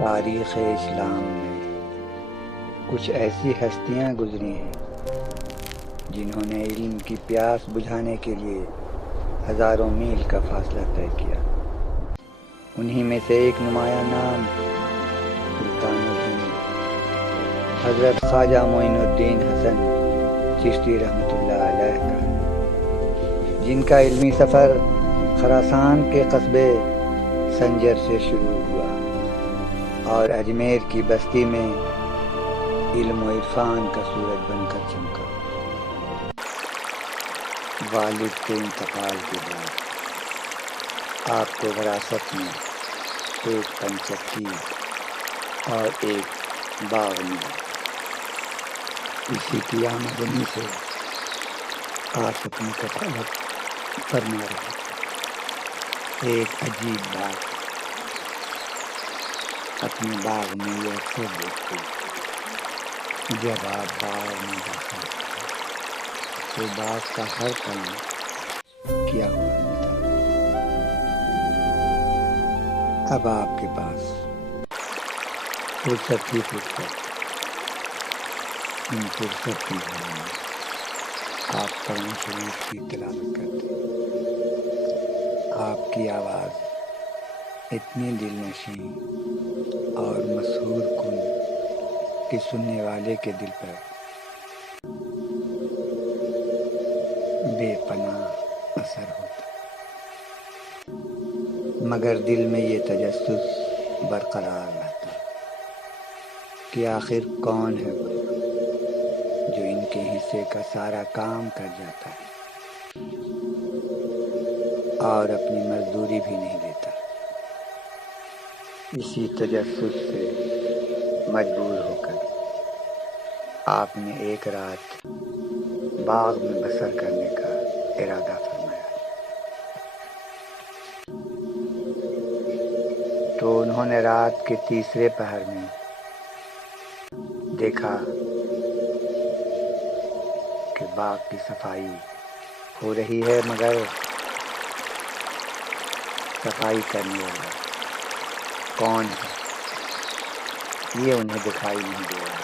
تاریخ اسلام میں کچھ ایسی ہستیاں گزری ہیں جنہوں نے علم کی پیاس بجھانے کے لیے ہزاروں میل کا فاصلہ طے کیا۔ انہی میں سے ایک نمایاں نام سلطان الہند حضرت خواجہ معین الدین حسن چشتی رحمۃ اللہ علیہ کا ہے، جن کا علمی سفر خراسان کے قصبے سنجر سے شروع ہوا اور اجمیر کی بستی میں علم و عرفان کا سورج بن کر چمکا۔ والد کے انتقال کے بعد آپ کو وراثت میں ایک پنچکی اور ایک باغ ملا۔ اسی کی آمدنی سے آپ اپنی کفالت فرما رہے تھے۔ ایک عجیب بات اپنے باغ میں یہ اکثر دیکھتے، جب آپ باغ میں داخل تو باغ کا ہر کام کیا ہوا ملتا۔ اب آپ کے پاس فرصت ہی فرصت، ان فرصت کی گھڑی میں آپ قرآن شریف کی تلاوت کرتے۔ آپ کی آواز اتنی دل نشیں اور مسحور کن کہ سننے والے کے دل پر بے پناہ اثر ہوتا، مگر دل میں یہ تجسس برقرار رہتا کہ آخر کون ہے وہ جو ان کے حصے کا سارا کام کر جاتا ہے اور اپنی مزدوری بھی نہیں دیتا۔ اسی تجسس سے مجبور ہو کر آپ نے ایک رات باغ میں بسر کرنے کا ارادہ فرمایا۔ تو انہوں نے رات کے تیسرے پہر میں دیکھا کہ باغ کی صفائی ہو رہی ہے، مگر صفائی کرنے والا کون ہے یہ انہیں دکھائی نہیں دے رہا۔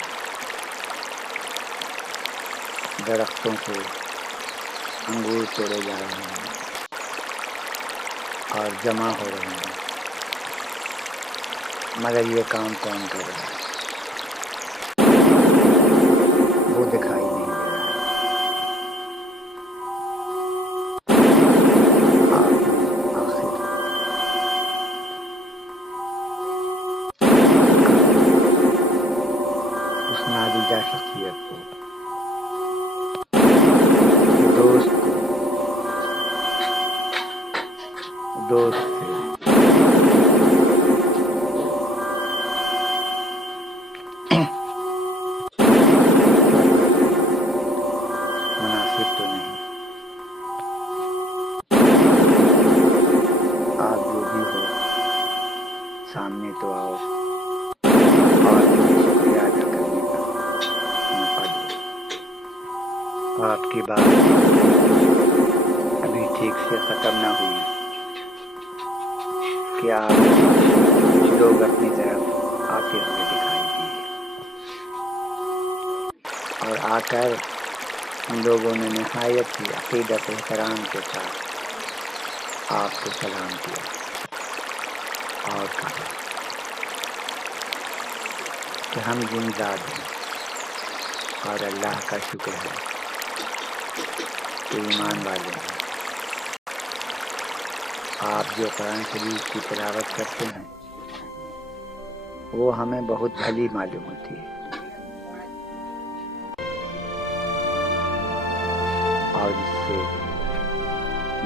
درختوں سے انگور توڑے جا رہے ہیں اور جمع ہو رہے ہیں، مگر یہ کام کون کر رہا ہے وہ دکھائی نہیں دے رہا ہے۔ آپ نے آخر اس نادیدہ شخصیت کو، دوست سے مناسب تو نہیں، آپ جو بھی ہو سامنے تو آؤ اور شکریہ ادا کرنے کا موقع دو۔ آپ کی بات ابھی ٹھیک سے ختم نہ ہوئی کہ آپ کچھ لوگ اپنی طرف آتے ہوئے دکھائی دیے اور آ کر ان لوگوں نے نہایت ہی عقیدت احترام کے ساتھ آپ کو سلام کیا اور کہا کہ ہم زنداد ہیں اور اللہ کا شکر ہے کہ ایمان والے ہیں۔ آپ جو قرآن شریف کی تلاوت کرتے ہیں وہ ہمیں بہت بھلی معلوم ہوتی ہے، اور اس سے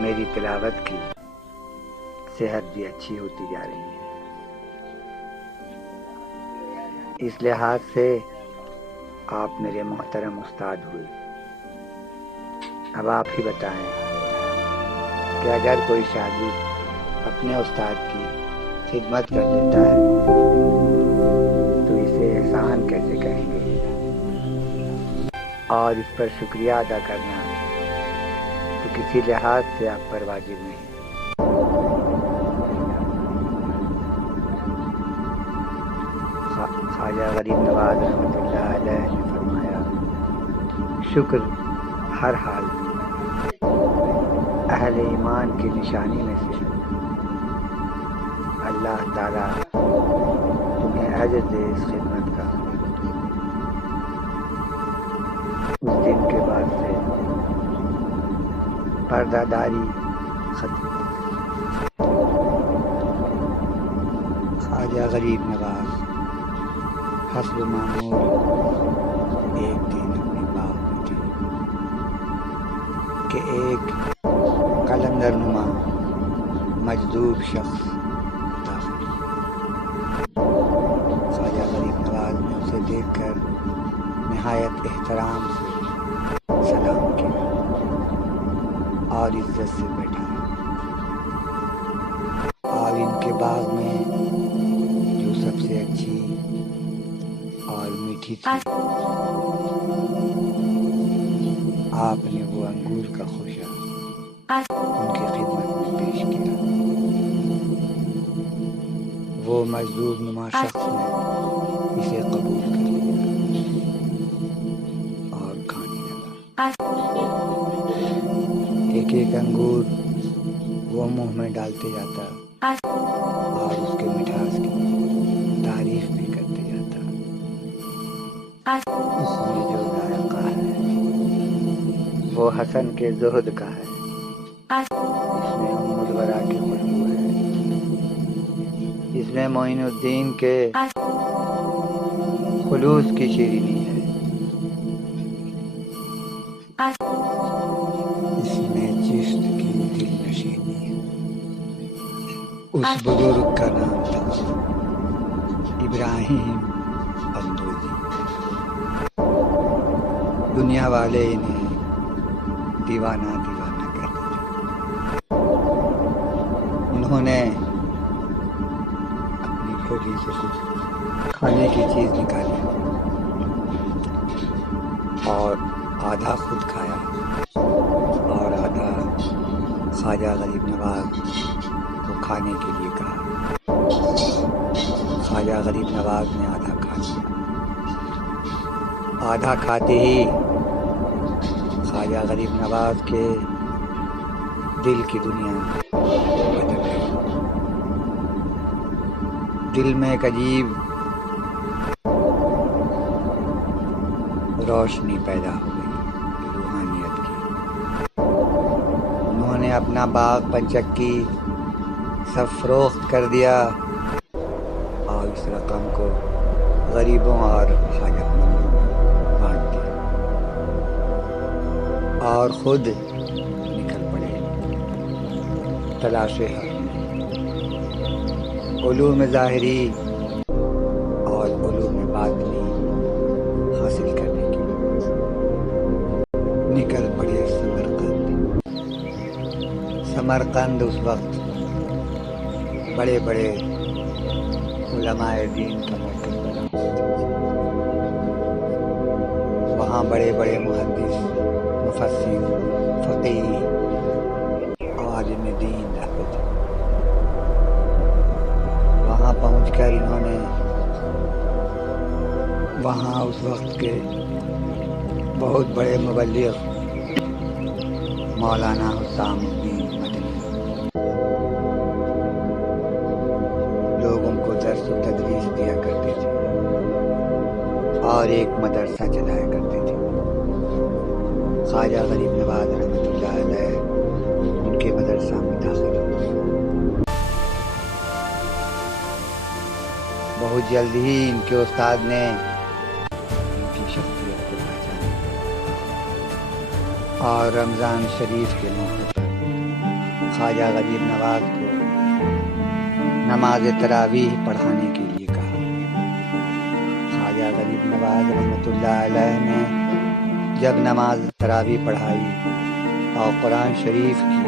میری تلاوت کی صحت بھی اچھی ہوتی جا رہی ہے۔ اس لحاظ سے آپ میرے محترم استاد ہوئے۔ اب آپ ہی بتائیں کہ اگر کوئی شاگرد اپنے استاد کی خدمت کر لیتا ہے تو اسے احسان کیسے کہیں گے، اور اس پر شکریہ ادا کرنا تو کسی لحاظ سے آپ پر واجب نہیں۔ خواجہ غریب نواز رحمۃ اللہ علیہ نے فرمایا، شکر ہر حال میں اہل ایمان کی نشانی میں سے ہے۔ اللہ تعالیٰ تمہیں اجر دے اس خدمت کا۔ اس دن کے بعد سے پردہ داری ختم ہو گئی۔ خواجہ غریب نواز حسب معمول ایک دن اپنے باغ میں تھے کہ ایک قلندر نما مجذوب شخص داخل ہوا۔ خواجہ غریب نواز نے اسے دیکھ کر نہایت احترام سے سلام کیا اور عزت سے بیٹھایا، اور ان کے باغ میں جو سب سے اچھی اور میٹھی تھی آپ نے وہ انگور کا خوشہ ان کی خدمت میں پیش کیا۔ وہ مجذوب نما شخص نے اسے قبول کر لیا اور کھانے لگا۔ ایک ایک انگور وہ منہ میں ڈالتے جاتا اور اس کے مٹھاس کی تعریف بھی کرتے جاتا۔ اس میں جو ذائقہ ہے وہ حسن کے زہد کا ہے، اس میں ام الورا کی خوشبو ہے، اس میں معین الدین کے خلوص کی شیرینی ہے، اس میں چشت کی دل نشینی ہے۔ اس بزرگ کا نام تھا ابراہیم اندوزی۔ دنیا والے انہیں دیوانہ دیوانہ کہتے تھے۔ انہوں نے اپنی جھولی سے کچھ کھانے کی چیز نکالی اور آدھا خود کھایا اور آدھا خواجہ غریب نواز کو کھانے کے لیے کہا۔ خواجہ غریب نواز نے آدھا کھا لیا۔ آدھا کھاتے ہی خواجہ غریب نواز کے دل کی دنیا بدل گئی۔ دل میں ایک عجیب روشنی پیدا ہو گئی روحانیت کی۔ انہوں نے اپنا باغ پنچکی سب فروخت کر دیا اور اس رقم کو غریبوں اور حاجت مندوں میں بانٹ دیا اور خود نکل پڑے تلاش حق میں، علوم ظاہری اور علوم باطنی حاصل کرنے کے لیے نکل پڑے سمرقند۔ سمرقند اس وقت بڑے بڑے علماء دین کا مرکز بنا ہوا تھا۔ وہاں بڑے بڑے محدث، مفسر، فقیہ، عالم دین رہتے تھے۔ وہاں پہنچ کر انہوں نے وہاں اس وقت کے بہت بڑے مبلغ مولانا حسام الدین مدنی لوگوں کو درس و تدریس دیا کرتے تھے اور ایک مدرسہ چلایا کرتے تھے۔ خواجہ غریب نواز رحمۃ اللہ علیہ ان کے مدرسہ میں داخل ہوئے۔ بہت جلد ہی ان کے استاد نے ان کی شخصیت کو پہچانا اور رمضان شریف کے موقع پر خواجہ غریب نواز کو نماز تراویح پڑھانے کے لیے کہا۔ خواجہ غریب نواز رحمۃ اللہ علیہ نے جب نماز تراویح پڑھائی اور قرآن شریف کی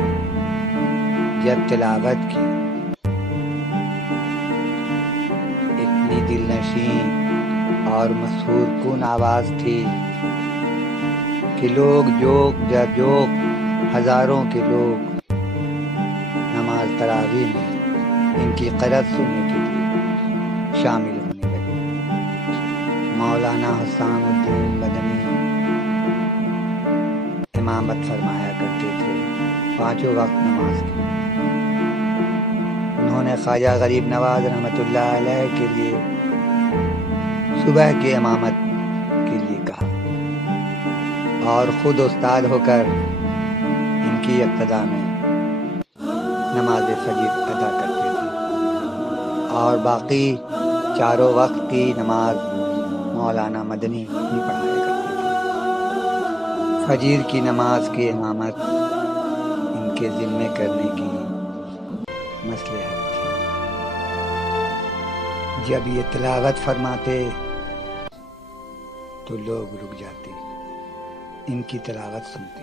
جب تلاوت کی، اتنی دل نشین اور مسحور کن آواز تھی کہ لوگ جوق ہزاروں کے لوگ نماز تراویح میں ان کی قرأت سننے کے لیے شامل ہونے لگے۔ مولانا حسام الدین مدنی امامت فرمایا کرتے تھے 5 وقت نماز کی۔ انہوں نے خواجہ غریب نواز رحمۃ اللہ علیہ کے لیے صبح کی امامت کے لیے کہا اور خود استاد ہو کر ان کی اقتداء میں نماز فجر ادا کرتے تھے اور باقی 4 وقت کی نماز مولانا مدنی ہی پڑھایا کرتے تھے۔ فجر کی نماز کی امامت ان کے ذمے کرنے کی مصلحت تھی۔ جب یہ تلاوت فرماتے تو لوگ رک جاتے، ان کی تلاوت سنتے۔